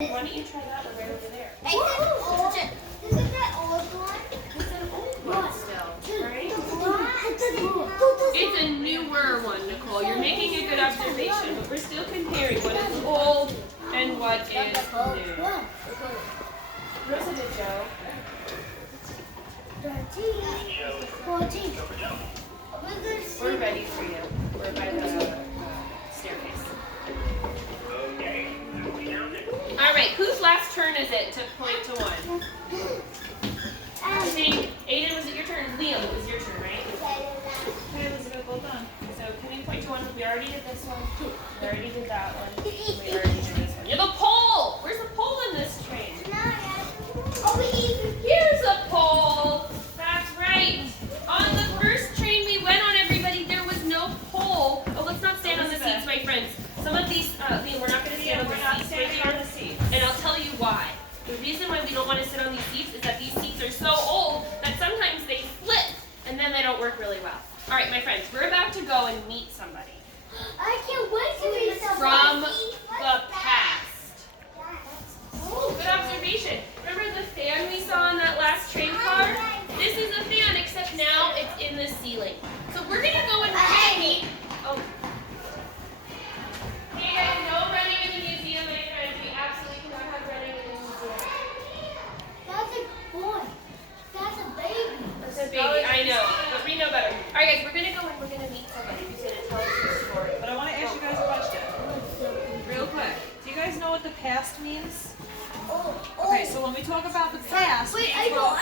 Why don't you try that one right over there? Hey, isn't that old one? It's an old one still, right? It's a newer one, Nicole. You're making a good observation, but we're still comparing what is old and what is new. Rosa did Joe. 13, 14. We're ready for you. We're by the staircase. All right, whose last turn is it to point to one? I think, Aiden, was it your turn? Liam, it was your turn, right? Okay, Elizabeth, well done. So can we point to one? We already did this one. We already did that one. We already did this one. You have a pole! Where's the pole in this train? Here's a pole! That's right. On the first train we went on, everybody, there was no pole. Oh, let's not stand on the seats, my friends. Some of these, Liam, we're not going to stand on the seats. And I'll tell you why. The reason why we don't want to sit on these seats is that these seats are so old that sometimes they flip and then they don't work really well. All right, my friends, we're about to go and meet somebody. I can't wait to meet somebody. From the past. Oh, good observation. Remember the fan we saw on that last train car? This is a fan, except now it's in the ceiling. So we're going to go and meet. Oh. Hey guys, no running in the museum, my friends. We absolutely cannot have running in the museum. That's a boy. That's a baby. That's a baby, I know, but we know better. All right, guys, we're gonna go and we're gonna meet somebody who's gonna tell us a story. But I want to ask you guys a question, real quick. Do you guys know what the past means? Okay, so when we talk about the past, Wait, I know.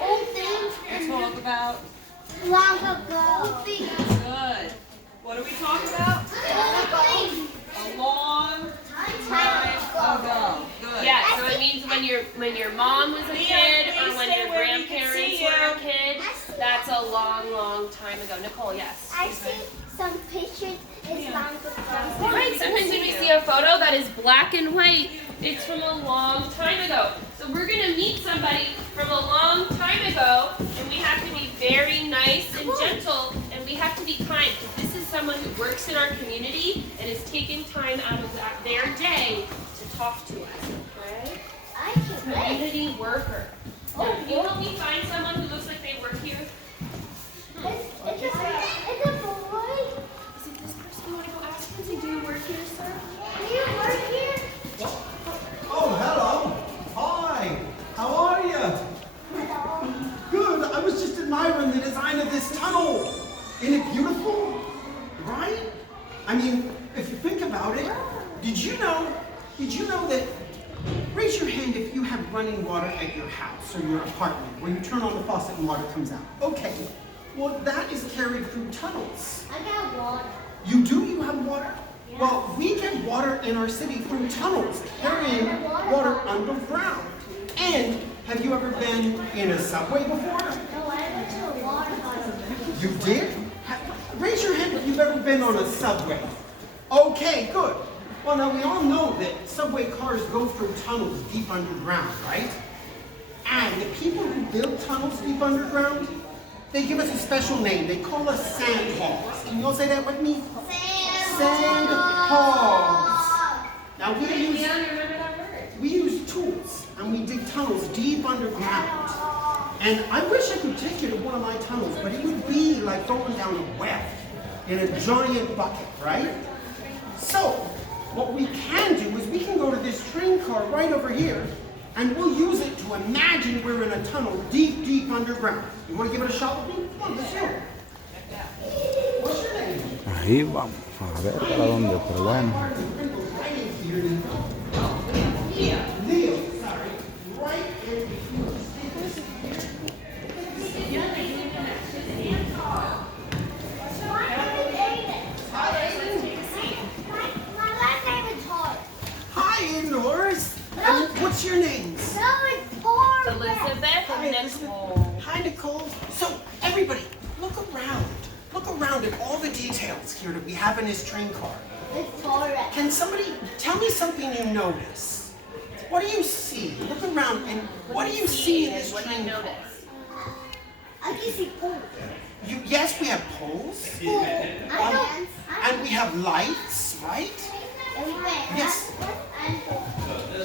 Old things we talk about long ago. good. What do we talk about? A long time ago. Good. Yeah, so it means when your mom was a kid or when your grandparents were a kid. That's a long, long time ago. Nicole, yes. I see some pictures. It's long ago. Right, sometimes when we see a photo that is black and white, it's from a long time ago. So we're going to meet somebody from a long time ago, and we have to be very nice and gentle, and we have to be kind, because this is someone who works in our community and is taking time out of their day to talk to us. Okay? I can't wait. Community worker. Now, can you help me find someone who looks like they work here? It's a boy. Is it this person? You want to go ask him? Say, do you work here, sir? Do you work here? Oh, hello. Hi. How are you? Good. I was just admiring the design of this tunnel. Isn't it beautiful? Right? I mean, if you think about it, did you know that, raise your hand if you have running water at your house or your apartment where you turn on the faucet and water comes out. Okay. Well, that is carried through tunnels. I got water. You do? You have water? Well, we get water in our city through tunnels, carrying water underground. And have you ever been in a subway before? No, I went to a water tunnel. You did? Raise your hand if you've ever been on a subway. Okay, good. Well, now we all know that subway cars go through tunnels deep underground, right? And the people who build tunnels deep underground, they give us a special name. They call us sand hogs. Can you all say that with me? Sand hogs. Now we use tools and we dig tunnels deep underground. And I wish I could take you to one of my tunnels, but it would be like going down a well in a giant bucket, right? So what we can do is we can go to this train car right over here and we'll use it to imagine we're in a tunnel deep, deep underground. You want to give it a shot with me? Come on, let's do it. What's your name? Ahí vamos, a ver para dónde, pero bueno. Leo, sorry. Right in here. Hi, Horace. And what's your names? Elizabeth and Nicole. Hi, Nicole. So, everybody, look around. Look around at all the details here that we have in this train car. It's Taurus. Can somebody tell me something you notice? What do you see? Look around and what do you see in this What do you train car? notice? I can see poles. Yes, we have poles. I know. And we have lights, right? Yes.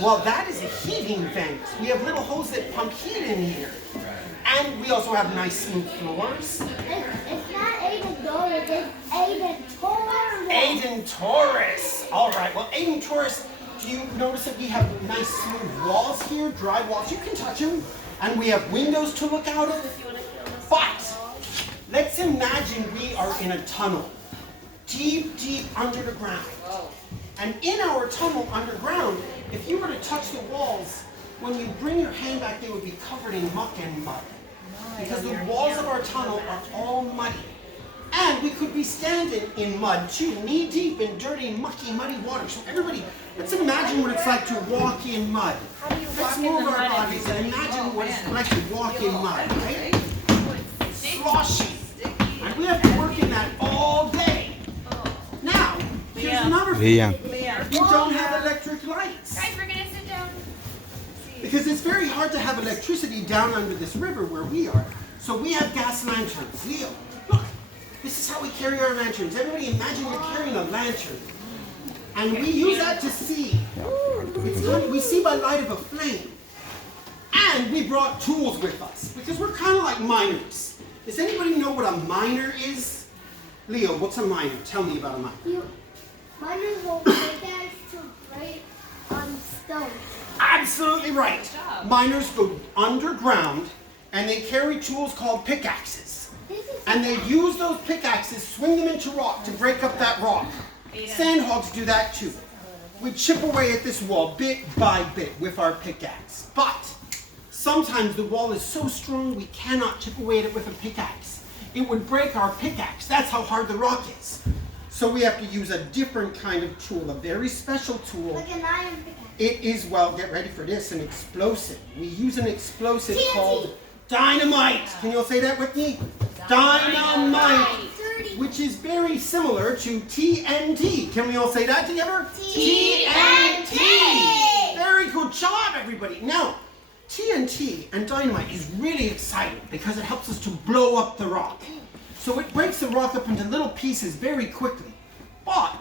Well, that is a heating vent. We have little holes that pump heat in here. And we also have nice smooth floors. It's not Aiden Doris, it's Aiden Taurus. Aiden Taurus. All right, well, Aiden Taurus, do you notice that we have nice smooth walls here, dry walls? You can touch them. And we have windows to look out of. But let's imagine we are in a tunnel, deep, deep under the ground. And in our tunnel underground, if you were to touch the walls, when you bring your hand back, they would be covered in muck and mud. Because the walls of our tunnel are all muddy. And we could be standing in mud too, knee deep in dirty, mucky, muddy water. So everybody, let's imagine what it's like to walk in mud. Let's move our bodies and imagine what it's like to walk in mud, right? Sloshy. And we have to work in that all day. Now, here's another thing. Liam. You don't have electric lights. Guys, we're gonna sit down. Because it's very hard to have electricity down under this river where we are. So we have gas lanterns. Leo, look, this is how we carry our lanterns. Everybody imagine you're carrying a lantern. And we use that to see. We see by light of a flame. And we brought tools with us because we're kind of like miners. Does anybody know what a miner is? Leo, what's a miner? Tell me about a miner. Miners will pickaxe to break on stone. Absolutely right. Miners go underground and they carry tools called pickaxes. And they use those pickaxes, swing them into rock to break up that rock. Sandhogs do that too. We chip away at this wall bit by bit with our pickaxe. But sometimes the wall is so strong we cannot chip away at it with a pickaxe. It would break our pickaxe. That's how hard the rock is. So we have to use a different kind of tool, a very special tool. Like an iron pickaxe. It is, well, get ready for this, an explosive. We use an explosive called dynamite. Can you all say that with me? Dynamite. Which is very similar to TNT. Can we all say that together? TNT. Very good job, everybody. Now, TNT and dynamite is really exciting because it helps us to blow up the rock. So it breaks the rock up into little pieces very quickly. But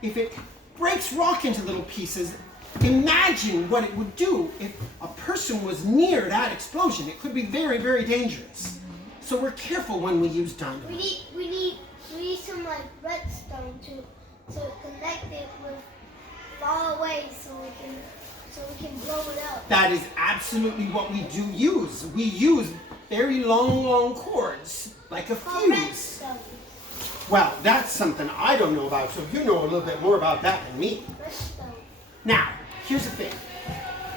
if it breaks rock into little pieces, imagine what it would do if a person was near that explosion. It could be very, very dangerous. So we're careful when we use dynamite. We need some like redstone to connect it with far away so we can blow it up. That is absolutely what we do use. We use very long cords, like a fuse. Redstone. Well, that's something I don't know about, so you know a little bit more about that than me. Redstone. Now, here's the thing.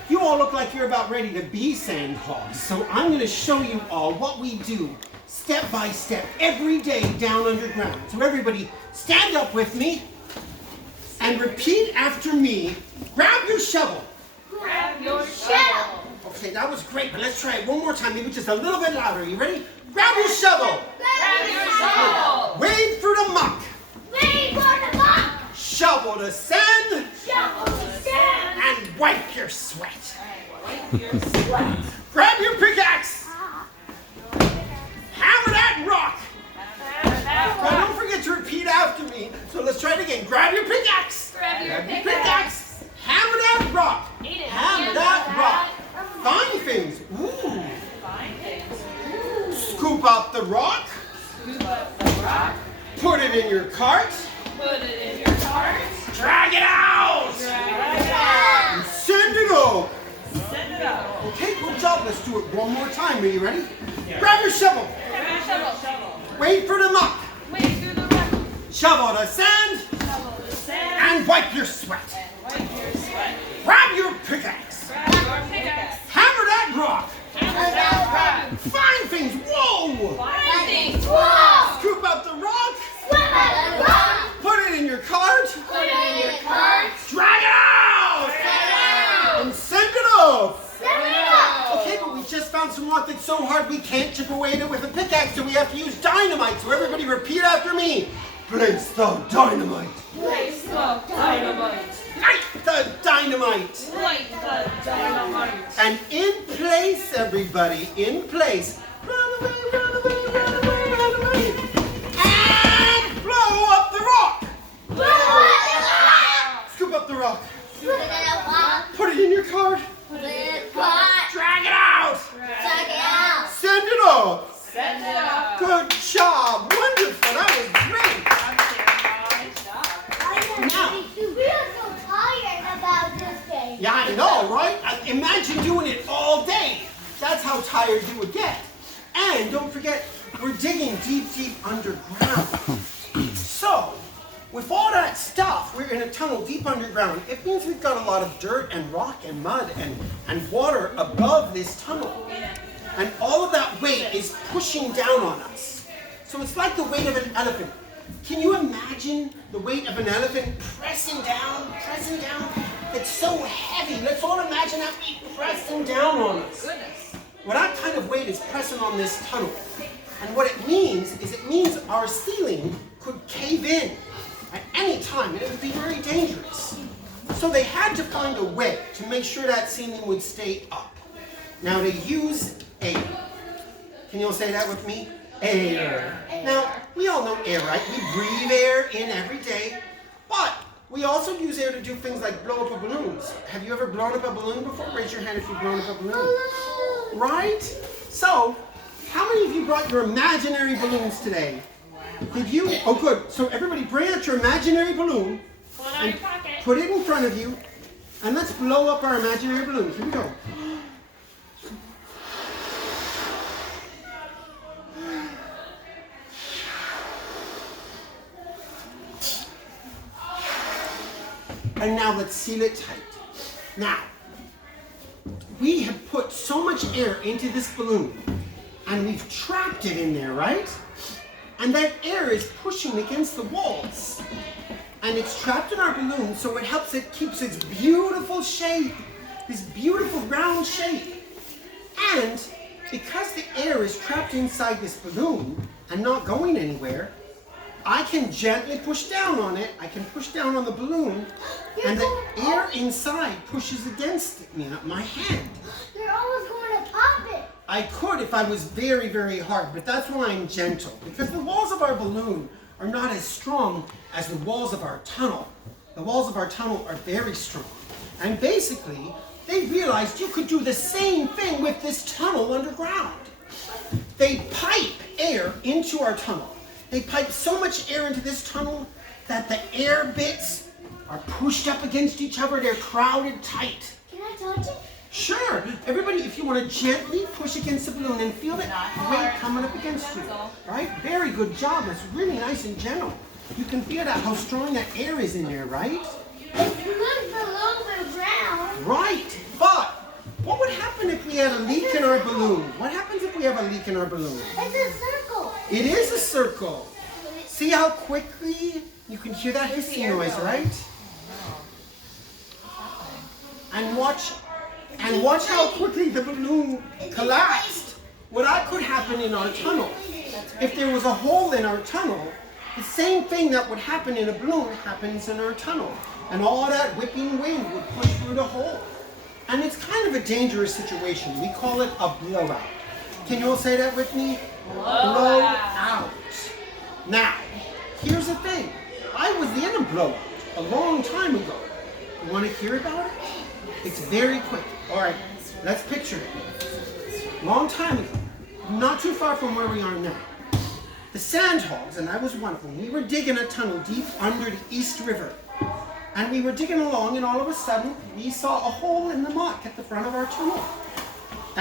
You all look like you're about ready to be sandhogs, so I'm going to show you all what we do step by step every day down underground. So everybody stand up with me and repeat after me. Grab your shovel. Grab your shovel. Okay, that was great, but let's try it one more time, maybe just a little bit louder. You ready? Grab your shovel. Grab your shovel. Wade through the muck. Wait for the box. Shovel the sand. Shovel the sand. And wipe your sweat. Wipe your sweat. Grab your pickaxe. Hammer that rock. Now don't forget to repeat after me. So let's try it again. Grab your pickaxe. Grab your Grab your pickaxe. Hammer that rock. Eat it. Hammer that rock. Find things. Ooh. Find things. Scoop up the rock. Scoop up the rock. Put it in your cart. Put it in your cart. Drag it out. Drag it out. And send it up. Send it up. Okay, good job. Let's do it one more time. Are you ready? Grab your shovel. Grab your shovel. Wait for the muck. Wade through the rock. Shovel the sand. Shovel the sand. And wipe your sweat. Wipe your sweat. Grab your pickaxe. Grab your pickaxe. Hammer that rock. Hammer that rock. Find things. Whoa. Find things. Whoa. Scoop up the rock. Swim at the rock. Put it in your cart. Put it in your cart. Drag it out. And send it up. Send it up. Okay, but we just found some rock that's so hard we can't chip away at it with a pickaxe, so we have to use dynamite. So everybody repeat after me. Place the dynamite. Place the dynamite. Light the dynamite. Light the dynamite. And in place, everybody, in place. Run away, run away, run away, run away. And blow up the rock. Blow up the rock. Scoop rock. Put it in a pot. Put it in your card. Put it in a pot. Drag it out. Check it out. Send it off. Send it up. Good job. Wonderful. That was great. Nice job. Now. We are so tired about this game. Yeah, I know, right? Imagine doing it all day. That's how tired you would get. And don't forget, we're digging deep, deep underground. So, with all that stuff, we're in a tunnel deep underground. It means we've got a lot of dirt and rock and mud and water above this tunnel. And all of that weight is pushing down on us. So it's like the weight of an elephant. Can you imagine the weight of an elephant pressing down, pressing down? It's so heavy. Let's all imagine that weight pressing down on us. Goodness. Well, that kind of weight is pressing on this tunnel. And what it means is it means our ceiling could cave in at any time, and it would be very dangerous. So they had to find a way to make sure that ceiling would stay up. Now they use air. Can you all say that with me? Air. Now, we all know air, right? We breathe air in every day, but we also use air to do things like blow up balloons. Have you ever blown up a balloon before? Raise your hand if you've blown up a balloon. Right? So, how many of you brought your imaginary balloons today? Did you? Oh, good. So everybody bring out your imaginary balloon Pull it out of your pocket. put it in front of you, and let's blow up our imaginary balloons. Here we go. And now let's seal it tight. Now, we have put so much air into this balloon, and we've trapped it in there, right? And that air is pushing against the walls. And it's trapped in our balloon, so it helps it keeps its beautiful shape, this beautiful round shape. And because the air is trapped inside this balloon and not going anywhere, I can gently push down on it. I can push down on the balloon, and the air inside pushes against me, my hand. You're always going to pop it. I could if I was very, very hard, but that's why I'm gentle. Because the walls of our balloon are not as strong as the walls of our tunnel. The walls of our tunnel are very strong. And basically, they realized you could do the same thing with this tunnel underground. They pipe air into our tunnel. They pipe so much air into this tunnel that the air bits are pushed up against each other. They're crowded tight. Can I touch it? Sure. Everybody, if you want to gently push against the balloon and feel that weight coming up against you. Right? Very good job. It's really nice and gentle. You can feel that, how strong that air is in there, right? It's good below the ground. Right. But what would happen if we had a leak in our balloon? What happens if we have a leak in our balloon? It's a circle. It is a circle. See how quickly you can hear that hissing noise, right? And watch how quickly the balloon collapsed. What could happen in our tunnel? If there was a hole in our tunnel, the same thing that would happen in a balloon happens in our tunnel. And all that whipping wind would push through the hole. And it's kind of a dangerous situation. We call it a blowout. Can you all say that with me? Blowout. Now, here's the thing. I was in a blowout a long time ago. You want to hear about it? It's very quick. All right, let's picture it. Long time ago, not too far from where we are now. The Sandhogs, and I was one of them, we were digging a tunnel deep under the East River. And we were digging along, and all of a sudden, we saw a hole in the muck at the front of our tunnel.